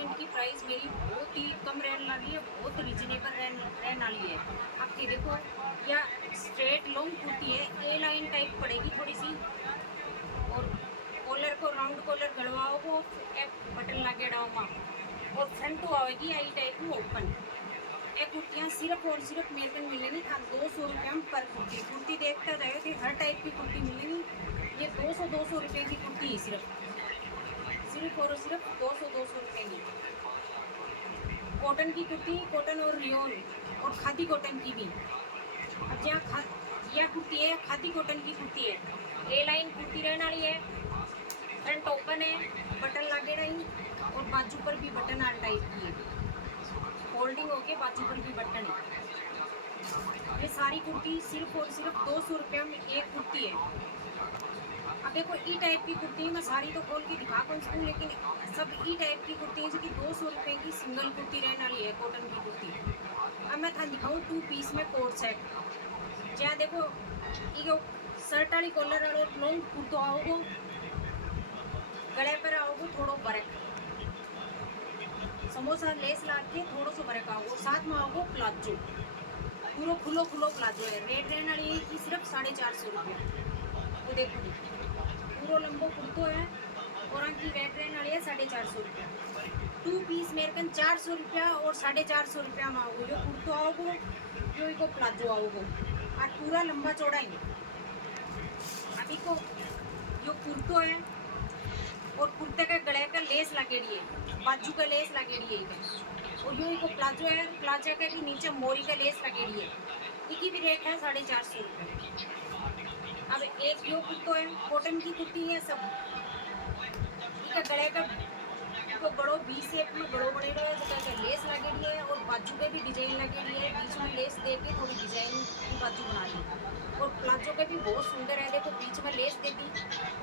Paint की price मेरी बहुत ही कम रहने वाली है, बहुत रिजनेबल रहने वाली है। आपकी देखो या स्ट्रेट लॉन्ग कुर्ती है, ए लाइन टाइप पड़ेगी थोड़ी सी, और कॉलर को राउंड कॉलर गड़वाओ को एक बटन लगे डाओ, और फ्रंट तो आएगी आई टाइप में ओपन। ये कुर्तियाँ सिर्फ और सिर्फ मेरे को मिलेंगी था 200 रुपये में पर कुर्ती। कुर्ती देखता जाए तो हर टाइप की कुर्ती मिलेगी। ये 200 रुपये की कुर्ती है, सिर्फ और सिर्फ 200 रुपये की कॉटन की कुर्ती, कॉटन और रियोन और खादी कॉटन की भी। अब जहाँ यह कुर्ती है खादी कॉटन की कुर्ती है, ए लाइन कुर्ती रहने वाली है, फ्रंट ओपन है, बटन लगे रही, और बाजू पर भी बटन आल टाइप की है, फोल्डिंग होके बाजू पर भी बटन है। ये सारी कुर्ती सिर्फ और सिर्फ 200 रुपये में एक कुर्ती है। अब देखो ई टाइप की कुर्ती है, मैं सारी तो खोल के दिखा कौन सकूँ, लेकिन सब ई टाइप की कुर्ती है जो कि 200 रुपये की सिंगल कुर्ती रहने वाली है, कॉटन की कुर्ती। अब मैं था दिखाऊँ 2 पीस में कोट सेट। जहाँ देखो ये शर्ट वाली कॉलर वालों लॉन्ग कुर्तो आओगो, गले पर आओगो थोड़ो बरक समोसा लेस ला के थोड़ो सो बरक आओगो, साथ में आओगो प्लाजो, पूरा खुलो प्लाजो है। रेट रहने वाली है कि सिर्फ 450 रुपये। वो देखो पूरा लंबो कुर्तो है, और की रेट रहने वाली है 450 रुपया। 2 पीस मेरे कन 400 रुपया और 450 रुपया में आओगो। जो कुर्तो आओगो, जो इको प्लाजो आओगो, और पूरा लंबा चौड़ा ही। अभी को जो कुर्तो है और कुर्ते का गले का लेस लगेड़ी है, बाजू का लेस लगेड़ी है, और जो इको प्लाजो है, प्लाजा का भी नीचे मोरी का लेस लगेड़ी है। इसकी भी रेट है 450 रुपये। अब एक यो कुर्तो है, कॉटन की कुर्ती है सब, इसका गले का तो बड़ो बी शेप में बड़ो बड़े रहे, तो लेस लगेड़ी है, और बाजू पे भी डिजाइन लगेड़ी है, बीच में लेस दे के थोड़ी डिजाइन की बाजू बना ली। और प्लाजो के भी बहुत सुंदर है, देखो बीच में लेस दे दी,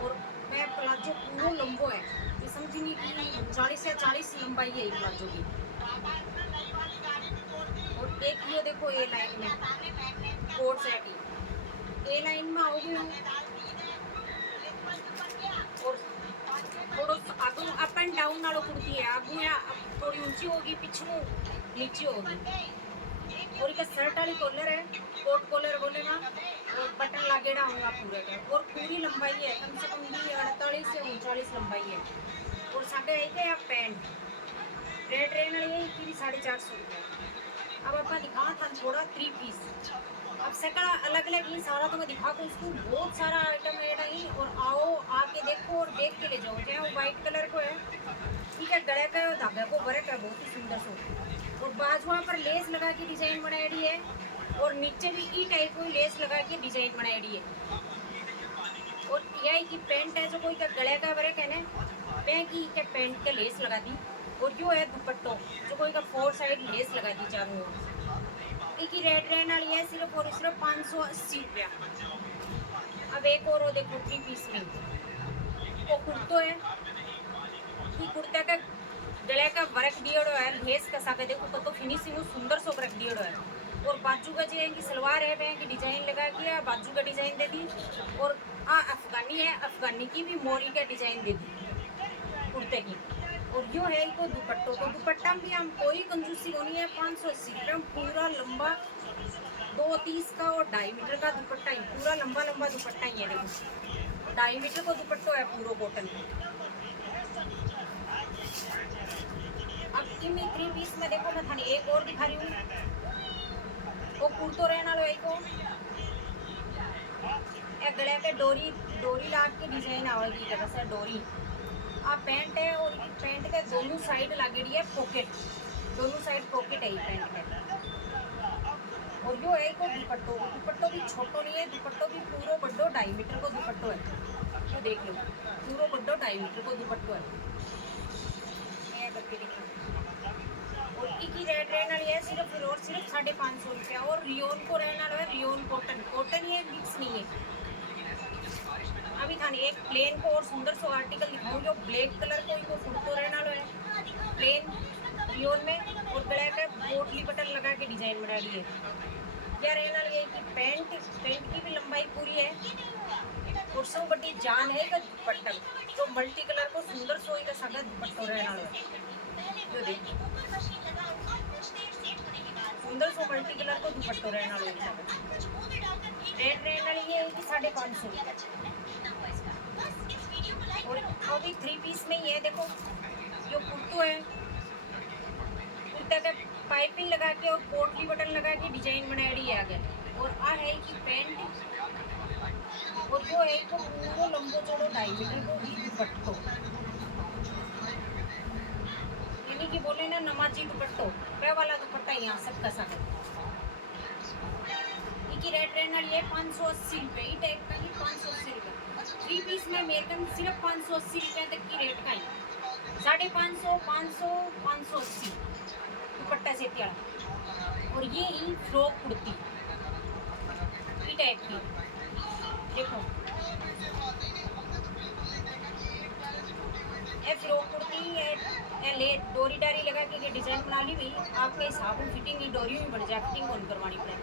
और मैं प्लाजो पूरा लंबो है, ये समझी नहीं कि 40 से 40 लंबाई है प्लाजो की। और एक ये देखो ए लाइन में कोट सेट, ए लाइन में आओगे और थोड़ा आगू अप एंड डाउन वालों कुर्ती है, आगू या थोड़ी ऊंची होगी, पिछू नीची होगी, और इसका शर्ट वाली कॉलर है, कोट कॉलर बोलेगा, और बटन लागेड़ा होगा पूरे का, और पूरी लंबाई है कम से कम भी 48 से 39 लंबाई है। और साढ़े एक है पैंट, रेट रहने वाली है कि 450 रुपये। अब अपना दिखा था थोड़ा 3 पीस, अब सैकड़ा अलग अलग ही सारा तो मैं दिखा को उसको, बहुत सारा आइटम है नहीं। और आओ आके देखो और देख के ले जाओ। चाहे वो वाइट कलर को है, ठीक है, गले का धागे को वर्क है बहुत ही सुंदर सो, और बाजुआ पर लेस लगा के डिजाइन बनाई है, और नीचे भी ई टाइप को लेस लगा के डिजाइन बनाई है। और यही की पेंट है जो कोई का गले का वर्क है ना, मैं की के पेंट के लेस लगा दी, और जो है दुपट्टो जो कोई का 4 साइड लेस लगा दी चारों ओर। इसकी रेट रहने वाली है सिर्फ और सिर्फ 580 रुपया। अब एक और देखो 3 पीस में वो कुर्तो है, ये कुर्ते का गले का वर्क दियो है, लेस का साथ देखो तो फिनिशिंग सुंदर सो वर्क दियो है। और बाजू का जो है कि सलवार है वह की डिजाइन लगा के बाजू का डिजाइन दे दी, और अफगानी है, अफगानी की भी मोरी का डिजाइन दे दी कुर्ते की। और जो है इसको दुपट्टो, तो दुपट्टा में भी हम कोई कंजूसी नहीं है, 580 रुपये में पूरा लंबा 230 का और 2.5 मीटर का दुपट्टा ही, पूरा लंबा दुपट्टा ही है। देखो 2.5 मीटर को दुपट्टो है पूरा कॉटन। अब इन 3 पीस में देखो मैं थाने एक और दिखा रही हूँ, वो कुर्तो रहना लो एक गले पे डोरी लाग के डिजाइन आवेगी, वैसे डोरी पेंट है, और पेंट के दोनों साइड लगेड़ी है पॉकेट, दोनों साइड पॉकेट है पेंट है। और जो है को दुपट्टो भी छोटो नहीं है, दुपट्टो भी पूरा बड़ो 2.5 मीटर को दुपट्टो है, तो देख लो पूरा बड़ो 2.5 मीटर को दुपट्टो है, ये करके देखो। और इसकी रेट रहने वाली है सिर्फ और सिर्फ 550 रुपया। और रियोन को रहने वाला है रियोन कॉटन ही है, मिक्स नहीं है। अभी थाने एक प्लेन को और सुंदर सो आर्टिकल दिखाऊँ, जो ब्लैक कलर को इनको कुर्तो रहना लो है प्लेन रियोन में, और गले पे पोटली बटन लगा के डिजाइन बना ली है। क्या रहना लिए कि पेंट की भी लंबाई पूरी है, और सो बड़ी जान है का दुपट्टा, जो मल्टी कलर को सुंदर सोई का सगा दुपट्टो रहना लो। जो देखो सुंदर सो मल्टी कलर को दुपट्टो रहने वालों के साथ रेट रहने वाली ये है कि 550 और अभी 3 पीस में ये देखो जो कुर्तो है कुर्ते पे पाइपिंग लगा के और पोटली बटन लगा के डिजाइन बनाई है आगे और आ है कि पैंट और वो है को पूरा लंबो चौड़ो 2.5 मीटर को भी दुपट्टो यानी कि बोले ना नमाजी दुपट्टो पे वाला दुपट्टा यहाँ सबका सब की रेट रहने वाली है 580 रुपये ई टाइप का ही 580 रुपये 3 पीस में मेरे कम सिर्फ 580 रुपये तक की रेट का ही 550 500 580 दुपट्टा से त्याड़ा और ये ही फ्रॉक कुर्ती ई टाइप की देखो ये फ्रॉक कुर्ती है ले डोरी डारी लगा के डिजाइन बना ली भाई आपके हिसाब में फिटिंग की डोरी भी बढ़ जाए फिटिंग ऑन करवानी पड़े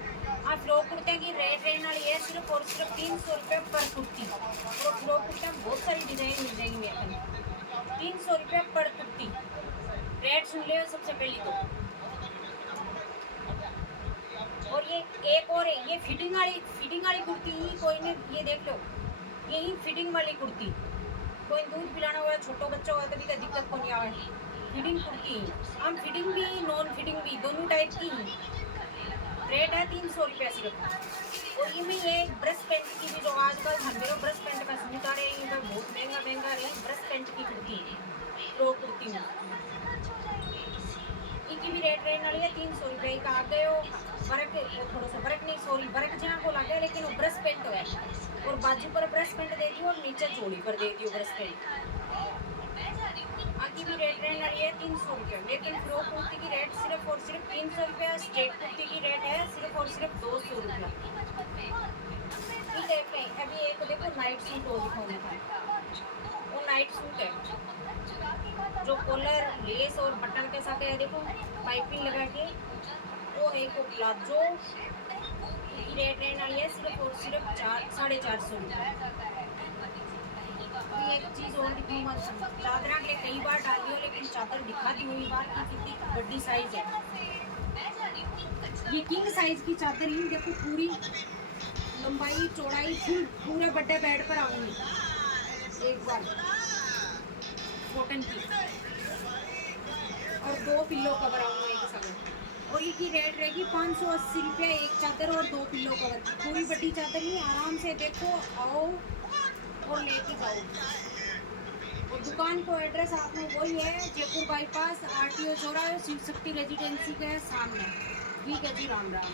हाँ फ्रॉक कुर्ते की रेट रहने वाली है सिर्फ और सिर्फ 300 रुपये पर कुर्ती और फ्रॉक कुर्ते में बहुत सारी डिजाइन मिल जाएगी मेरे को 300 रुपये पर कुर्ती रेट सुन ले सबसे पहले तो और ये एक और है ये फिटिंग वाली कुर्ती ही कोई ने ये देख लो यही फिटिंग वाली कुर्ती कोई दूध पिलाना हुआ छोटो बच्चा हुआ तभी का दिक्कत को नहीं आए फिटिंग कुर्ती हम फिटिंग भी नॉन फिटिंग भी दोनों टाइप की रेट है 300 रुपये सिर्फ और ये में ये ब्रश पेंट की भी जो आजकल हमें ब्रश पेंट का सूट आ रहे हैं बहुत महंगा रहे ब्रश पेंट की कुर्ती प्रो कुर्ती में इनकी भी रेट रहने वाली है 300 रुपये का आ गए हो वर्क थोड़ा सा वर्क नहीं सॉरी वर्क जहाँ को लगे लेकिन वो ब्रश पेंट है और बाजू पर ब्रश पेंट दे दियो और नीचे चोड़ी पर दे दियो ब्रश पेंट आगे भी रेट रहने वाली है 300 रुपये लेकिन प्रो कुर्ती की रेट सिर्फ और सिर्फ 300 रुपये स्ट्रेट कुर्ती की रेट है सिर्फ और सिर्फ 200 रुपये अभी एक देखो नाइट सूट हो दिखाने का वो नाइट सूट है जो कॉलर लेस और बटन के साथ है देखो पाइपिंग लगा के वो एक प्लाजो की रेट रहने वाली है सिर्फ और सिर्फ 450 रुपये अभी एक चीज़ और दिखाऊंगा चादर के लिए कई बार डाली हो लेकिन चादर दिखा दी हुई बार की कितनी बड़ी साइज है ये किंग साइज की चादर ही देखो पूरी लंबाई चौड़ाई फुल पूरे बड़े बेड पर आऊंगी एक बार कॉटन की और 2 पिल्लो कवर आऊंगा एक साथ और ये की रेट रहेगी 580 रुपये एक चादर और 2 पिल्लो कवर पूरी बड़ी चादर ही आराम से देखो आओ और लेके जाओ और दुकान को एड्रेस आपने वही है जयपुर बाईपास RTO चौराहा शिव शक्ति रेजिडेंसी के सामने ठीक है जी राम राम।